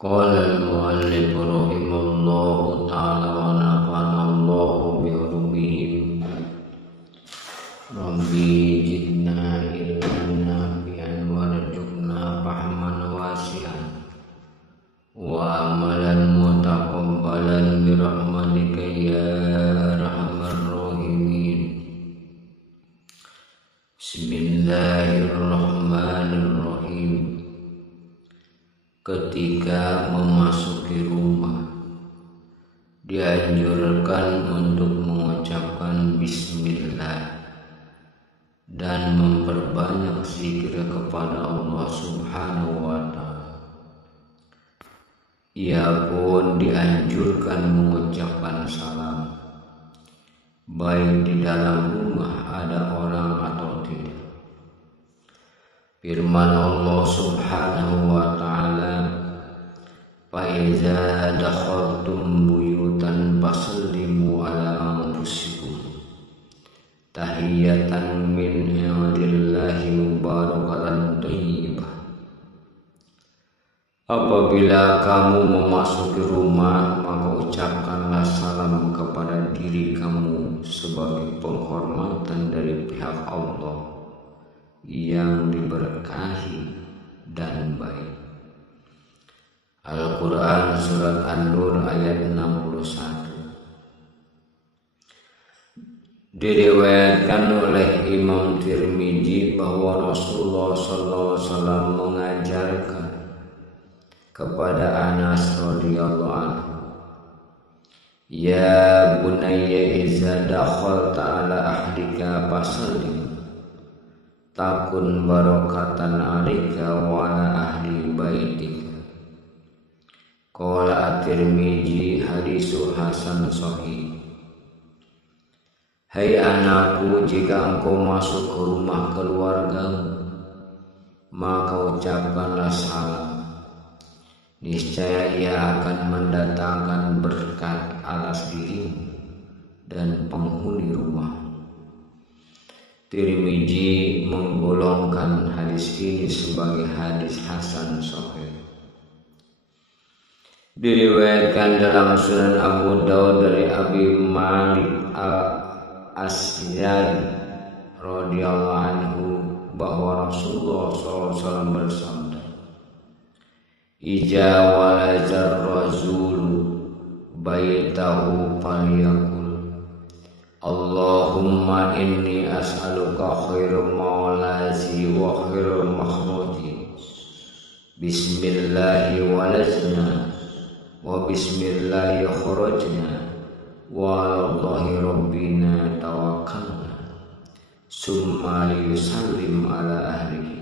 قال المؤلف رحمه الله تعالى ونفعنا الله بعلومهم ربي زدنا علما نافعا وارزقنا فهما واسعا وعملا متقبلا برحمتك يا ارحم الراحمين. Bismillahirrahmanirrahim. Ketika memasuki rumah, dianjurkan untuk mengucapkan bismillah dan memperbanyak zikir kepada Allah Subhanahu wa ta'ala. Ia pun dianjurkan mengucapkan salam, baik di dalam rumah ada orang atau tidak. Firman Allah Subhanahu wa ta'ala, fa iza dakhaltum buyutan fasallimu ala anfusikum tahiyatan min indillahi mubarakatan thayyibah. Apabila kamu memasuki rumah, maka ucapkanlah salam kepada diri kamu sebagai penghormatan dari pihak Allah yang diberkahi dan baik. Al-Quran Surat An-Nur ayat 61. Diriwayatkan oleh Imam Tirmidzi bahwa Rasulullah SAW mengajarkan kepada Anas radhiyallahu anhu, ya bunayya iza dakhalta ala ahlika fasallim takun barakatan alika wa ala ahli baitika. Qala At-Tirmidzi hadisu hasan sahih. Hai anakku, jika engkau masuk ke rumah keluargamu, maka ucapkanlah salam. Niscaya ia akan mendatangkan berkat atas dirimu dan penghuni rumah. Tirmidzi menggolongkan hadis ini sebagai hadis hasan sahih. Diriwayatkan dalam Sunan Abu Daud dari Abi Malik Al-Asy'ari radhiyallahu anhu bahwa Rasulullah SAW bersabda, Ija walajar razulu baitahu falyakul Allahumma inni as'aluka khairu mawlazi wa khairu makhraji. Bismillahi walajna wa bismillahi kharajna wa alallahi rabbina tawakkalna summa yusallim ala ahlihi.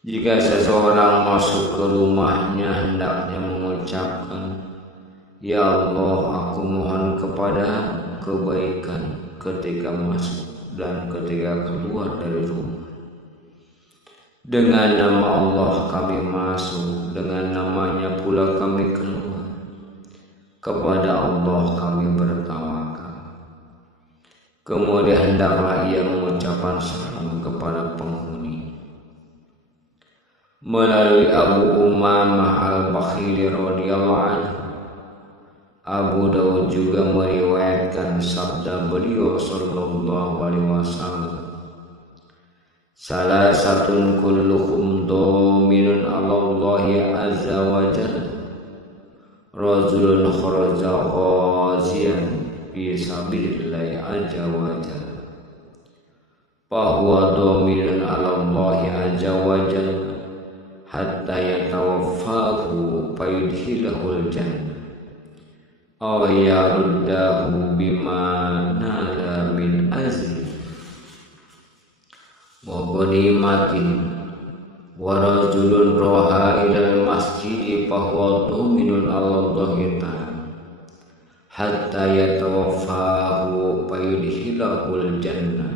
Jika seseorang masuk ke rumahnya, hendaknya mengucapkan, ya Allah, aku mohon kepada kebaikan ketika masuk dan ketika keluar dari rumah. Dengan nama Allah kami masuk, dengan namanya pula kami keluar. Kepada Allah kami bertawakal. Kemudian hendaklah ia mengucapkan salam kepada penghuni. Melalui Abu Umamah Al-Bakhili radhiyallahu anhu, Abu Daud juga meriwayatkan sabda beliau sallallahu alaihi wasallam, salah satun kulluhum dominun alallahi azza wa jalla, rajulun kharaja ghaziyan fi sabilillahi azza wa jalla, fahuwa dominun alallahi azza wa jalla hatta yatawaffahu fayudkhilahul jannah aw yaruddahu bima nala min azli wa ghanimatin wa rajulun roha ilal masjidi fahuwa dominun alallahi ta'ala hatta yatawaffahu fayudkhilahul jannah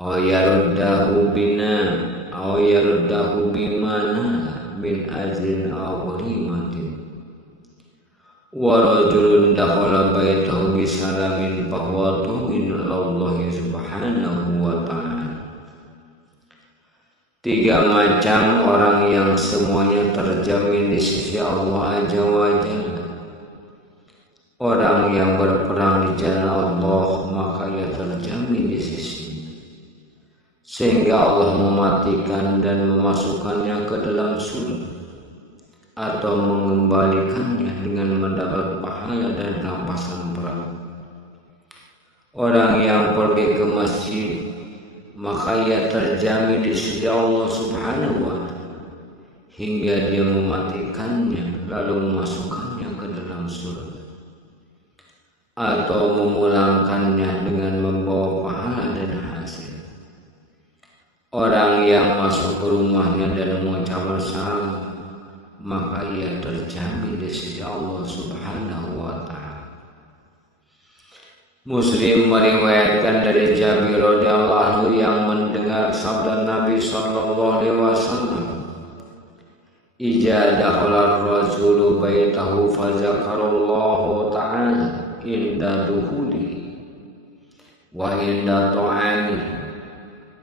aw yaruddahu bima nala min azlin aw ghanimatin wa rajulun dakhala baitahu bisalamin fahuwa dominun alallahi subhanahu wa ta'ala. Tiga macam orang yang semuanya terjamin di sisi Allah Azza wa Jalla. Orang yang berperang di jalan Allah, maka ia terjamin di sisi, sehingga Allah mematikan dan memasukkannya ke dalam surga, atau mengembalikannya dengan mendapat pahala dan rampasan perang. Orang yang pergi ke masjid, maka ia terjamin di sisi Allah Subhanahu wa Ta'ala hingga dia mematikannya lalu memasukkannya ke dalam surga, atau memulangkannya dengan membawa pahala dan hasil. Orang yang masuk ke rumahnya dan mengucapkan salam, maka ia terjamin di sisi Allah Subhanahu wa Ta'ala. Muslim meriwayatkan dari Jabir radhiyallahu anhu yang mendengar sabda Nabi sallallahu alaihi wasallam, "Idza dakhala ar-rajulu baitahu fa zakarallahu ta'ala inda dukhuli wa inda ta'ami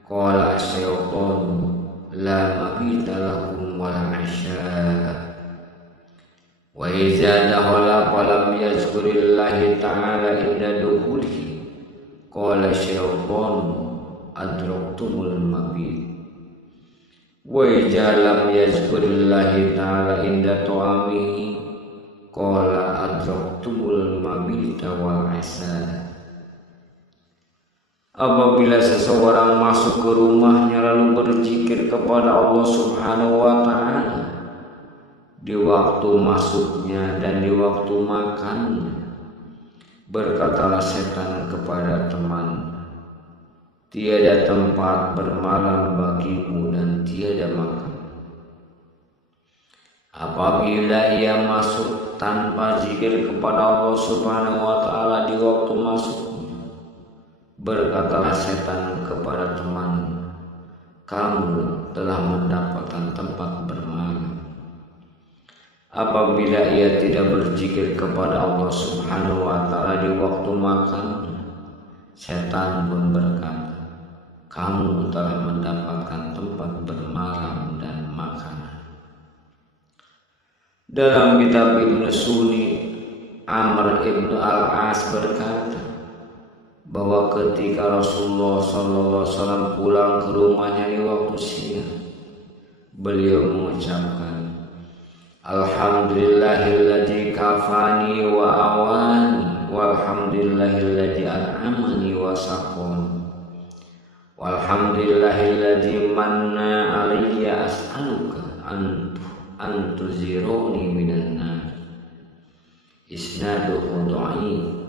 qala syaitan la mabita lakum wa la 'asha." Wa iza dakhala falam yazkurillahi ta'ala inda dukhulihi qala syaitan adraktumul mabit. Wa iza lam yazkurillahi ta'ala inda ta'amihi qala adraktumul mabita wal 'asa. Apabila seseorang masuk ke rumahnya lalu berzikir kepada Allah Subhanahu wa Ta'ala di waktu masuknya dan di waktu makan, berkatalah setan kepada teman, "Tiada tempat bermalam bagimu dan tiada makan." Apabila ia masuk tanpa zikir kepada Allah Subhanahu wa Ta'ala di waktu masuknya, berkatalah setan kepada teman, "Kamu telah mendapatkan tempat bermalam." Apabila ia tidak berzikir kepada Allah Subhanahu wa Ta'ala di waktu makan, setan pun berkata, "Kamu telah mendapatkan tempat bermalam dan makanan." Dalam kitab Ibnu Sunni, Amr ibn al-As berkata bahwa ketika Rasulullah SAW pulang ke rumahnya di waktu siang, beliau mengucapkan, "Alhamdulillahilladzi kafani wa awani, walhamdulillahilladzi an'amani wa saqani, walhamdulillahilladzi manna alayya as'aluka an tuziruni minan nar." Isnaduhu dhaif.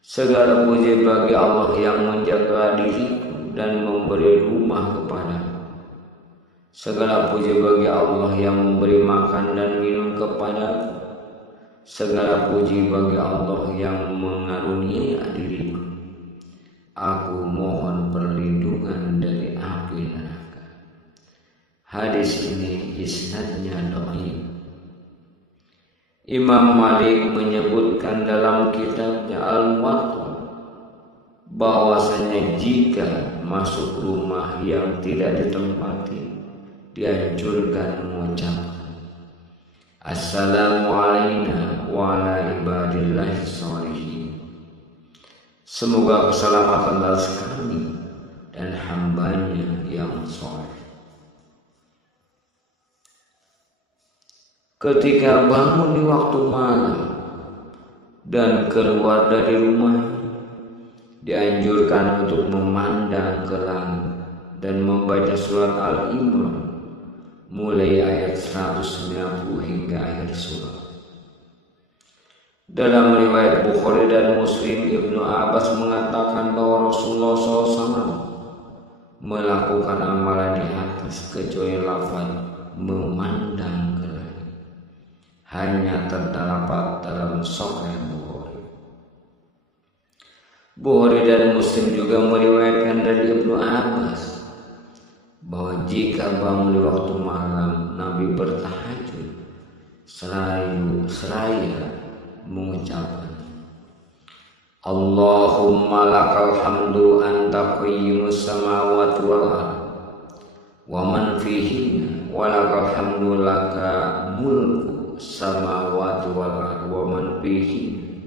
Segala puji bagi Allah yang menjaga diriku dan memberi rumah kepadaku. Segala puji bagi Allah yang memberi makan dan minum kepadaku. Segala puji bagi Allah yang mengaruniai diriku. Aku mohon perlindungan dari api neraka. Hadis ini isnadnya dhaif. Imam Malik menyebutkan dalam kitabnya Al-Muwatta bahwasanya jika masuk rumah yang tidak ditempati, dianjurkan mengucapkan "Assalamu alayna wa ala ibadillahi sholihin." Semoga keselamatan atas kami dan hambanya yang soleh. Ketika bangun di waktu malam dan keluar dari rumah, dianjurkan untuk memandang ke langit dan membaca surat Al-Imran mulai ayat 190 hingga akhir surat. Dalam riwayat Bukhari dan Muslim, Ibnu Abbas mengatakan bahwa Rasulullah SAW melakukan amalan di atas kecuali lafaz memandang ke langit, hanya terdapat dalam Sahih Bukhari. Bukhari dan Muslim juga meriwayatkan dari Ibnu Abbas bahwa jika bangun di waktu malam, Nabi bertahajud seraya mengucapkan, "Allahumma lakal hamdu anta qayyimus samawati wal ardh wa man fihinna walakal hamdu laka mulku samawati wal ardi wa man fihinna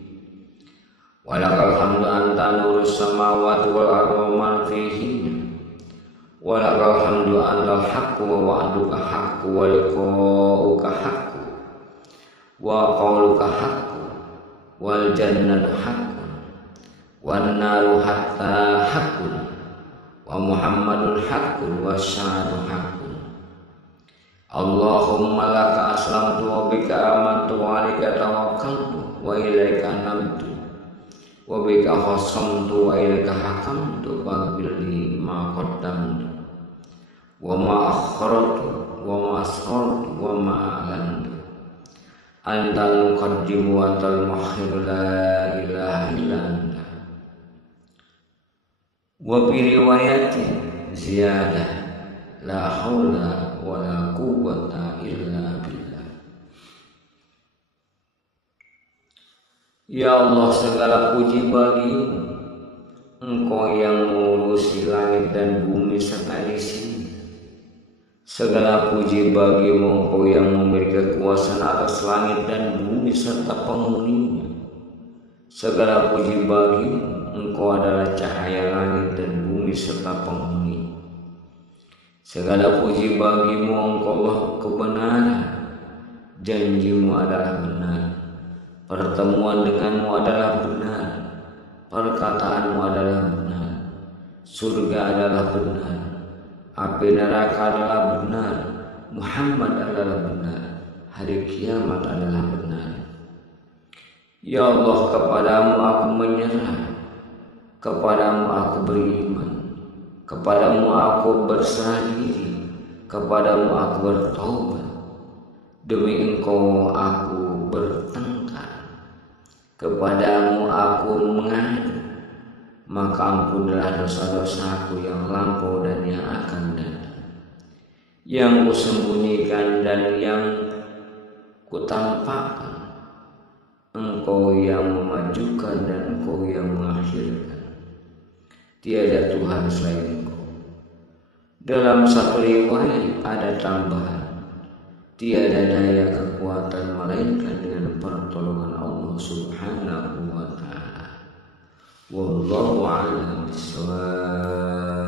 walakal hamdu anta nurus samawati wal ardi wa man fihinna walakal hamdu antal haqqu wa wa'duka haqqu wa liqa'uka haqqu wa qawluka haqqu wal jannatu haqqun wan naru hatta haqqun wa muhammadun haqqun wa syahadu haqqun. Allahumma laka aslamtu wa bika amantu wa alaika tawakkaltu wa ilaika anabtu wa bika khasamtu wa ilaika hakamtu faghfirli ma qaddamtu wa ma akhartu wa ma asrartu wa ma a'lantu antal muqaddim wa antal muakhir la ilaha illa anta. Wa bi riwayatin ziyadah la haula wa la quwwata illa billah. Ya Allah, segala puji bagimu, Engkau yang mengurusi langit dan bumi serta isinya. Segala puji bagimu, Engkau yang memiliki kekuasaan atas langit dan bumi serta penghuninya. Segala puji bagimu, Engkau adalah cahaya langit dan bumi serta penghuni. Segala puji bagimu, Engkau Allah kebenaran. Janjimu adalah benar, pertemuan denganmu adalah benar, perkataanmu adalah benar, surga adalah benar, api neraka adalah benar, Muhammad adalah benar, hari kiamat adalah benar. Ya Allah, kepadamu aku menyerah, kepadamu aku beriman, kepadamu aku berserah diri, kepadamu aku bertaubat. Demi Engkau aku bertengkar, kepadamu aku mengadu, maka ampunilah dosa-dosaku yang lampau dan yang akan datang, yang kusembunyikan dan yang kutampakkan. Engkau yang memajukan dan Engkau yang mengakhirkan. Tiada Tuhan selain Engkau. Dalam satu riwayat ada tambahan, tiada daya kekuatan melainkan dengan pertolongan Allah Subhanahu wa ta'ala. Wallahu a'lam bishawab.